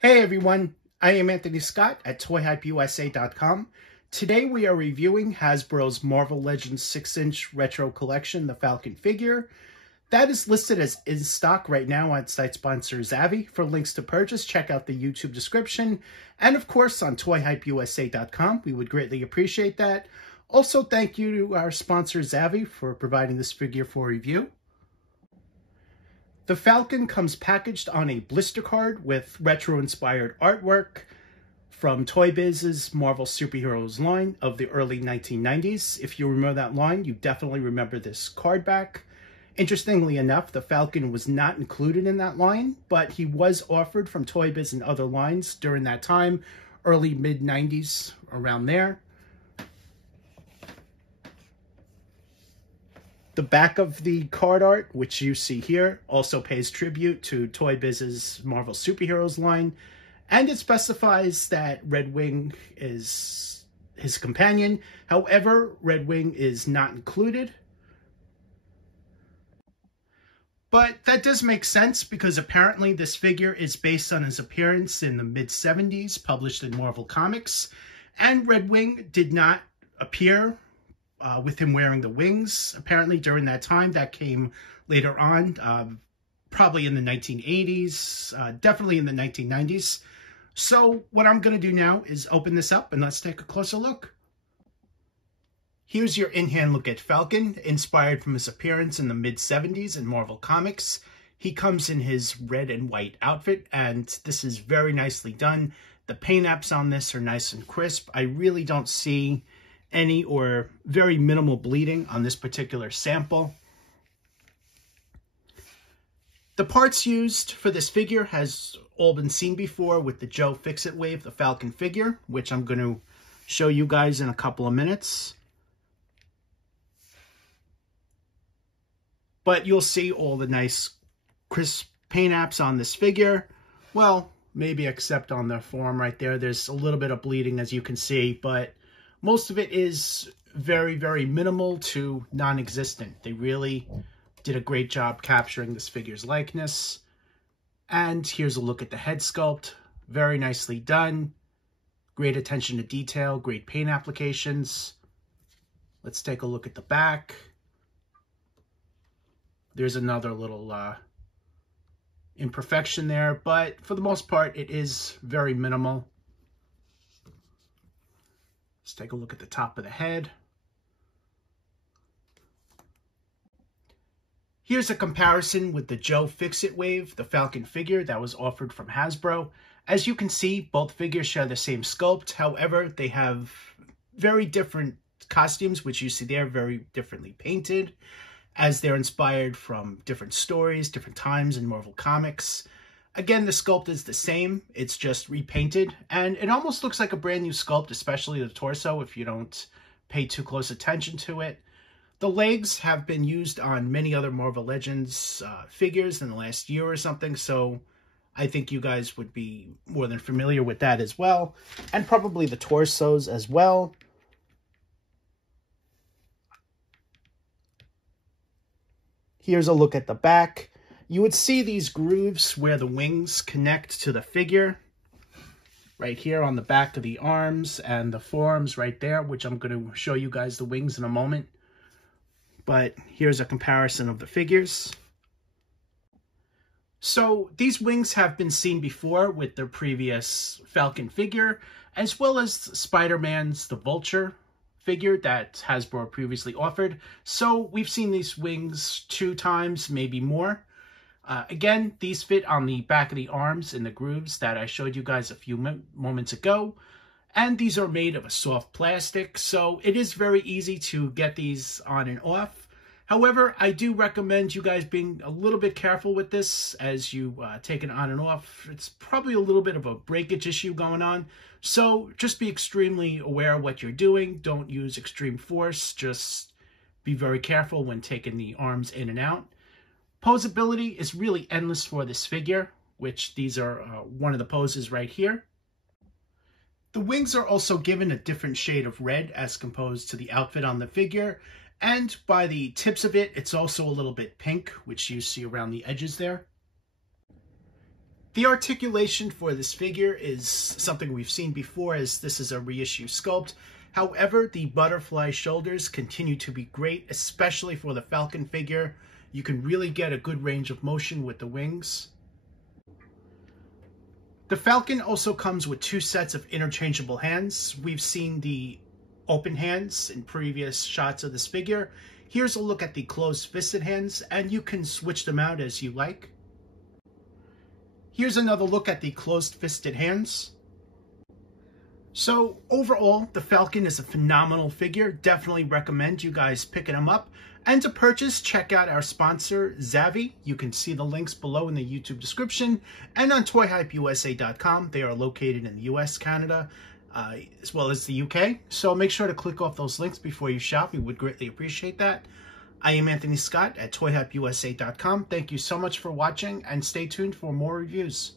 Hey everyone, I am Anthony Scott at ToyHypeUSA.com. Today we are reviewing Hasbro's Marvel Legends 6-inch retro collection, the Falcon figure. That is listed as in stock right now on site sponsor Zavvi. For links to purchase, check out the YouTube description. And of course on ToyHypeUSA.com. We would greatly appreciate that. Also, thank you to our sponsor Zavvi for providing this figure for review. The Falcon comes packaged on a blister card with retro-inspired artwork from Toy Biz's Marvel Superheroes line of the early 1990s. If you remember that line, you definitely remember this card back. Interestingly enough, the Falcon was not included in that line, but he was offered from Toy Biz and other lines during that time, early mid-90s, around there. The back of the card art, which you see here, also pays tribute to Toy Biz's Marvel Superheroes line, and it specifies that Red Wing is his companion. However, Red Wing is not included. But that does make sense because apparently this figure is based on his appearance in the mid-70s, published in Marvel Comics, and Red Wing did not appear with him wearing the wings, apparently, during that time. That came later on, probably in the 1980s, definitely in the 1990s. So what I'm going to do now is open this up and let's take a closer look. Here's your in-hand look at Falcon, inspired from his appearance in the mid-70s in Marvel Comics. He comes in his red and white outfit, and this is very nicely done. The paint apps on this are nice and crisp. I really don't see any or very minimal bleeding on this particular sample. The parts used for this figure has all been seen before with the Joe Fix-It Wave, the Falcon figure, which I'm going to show you guys in a couple of minutes. But you'll see all the nice crisp paint apps on this figure. Well, maybe except on the forearm right there. There's a little bit of bleeding, as you can see, but most of it is very, very minimal to non-existent. They really did a great job capturing this figure's likeness. And here's a look at the head sculpt. Very nicely done. Great attention to detail, great paint applications. Let's take a look at the back. There's another little imperfection there, but for the most part, it is very minimal. Let's take a look at the top of the head. Here's a comparison with the Joe Fix-It Wave, the Falcon figure that was offered from Hasbro. As you can see, both figures share the same sculpt. However, they have very different costumes, which you see there, very differently painted, as they're inspired from different stories, different times in Marvel Comics. Again, the sculpt is the same, it's just repainted, and it almost looks like a brand new sculpt, especially the torso, if you don't pay too close attention to it. The legs have been used on many other Marvel Legends figures in the last year or something, so I think you guys would be more than familiar with that as well, and probably the torsos as well. Here's a look at the back. You would see these grooves where the wings connect to the figure, right here on the back of the arms and the forearms right there, which I'm going to show you guys the wings in a moment. But here's a comparison of the figures. So these wings have been seen before with their previous Falcon figure, as well as Spider-Man's The Vulture figure that Hasbro previously offered. So we've seen these wings 2 times, maybe more. Again, these fit on the back of the arms in the grooves that I showed you guys a few moments ago. And these are made of a soft plastic, so it is very easy to get these on and off. However, I do recommend you guys being a little bit careful with this as you take it on and off. It's probably a little bit of a breakage issue going on, so just be extremely aware of what you're doing. Don't use extreme force. Just be very careful when taking the arms in and out. Posability is really endless for this figure, which these are one of the poses right here. The wings are also given a different shade of red as composed to the outfit on the figure, and by the tips of it, it's also a little bit pink, which you see around the edges there. The articulation for this figure is something we've seen before, as this is a reissue sculpt. However, the butterfly shoulders continue to be great, especially for the Falcon figure. You can really get a good range of motion with the wings. The Falcon also comes with 2 sets of interchangeable hands. We've seen the open hands in previous shots of this figure. Here's a look at the closed-fisted hands, and you can switch them out as you like. Here's another look at the closed-fisted hands. So overall, the Falcon is a phenomenal figure. Definitely recommend you guys picking them up. And to purchase, check out our sponsor, Zavvi. You can see the links below in the YouTube description and on toyhypeusa.com. They are located in the US, Canada, as well as the UK. So make sure to click off those links before you shop. We would greatly appreciate that. I am Anthony Scott at toyhypeusa.com. Thank you so much for watching, and stay tuned for more reviews.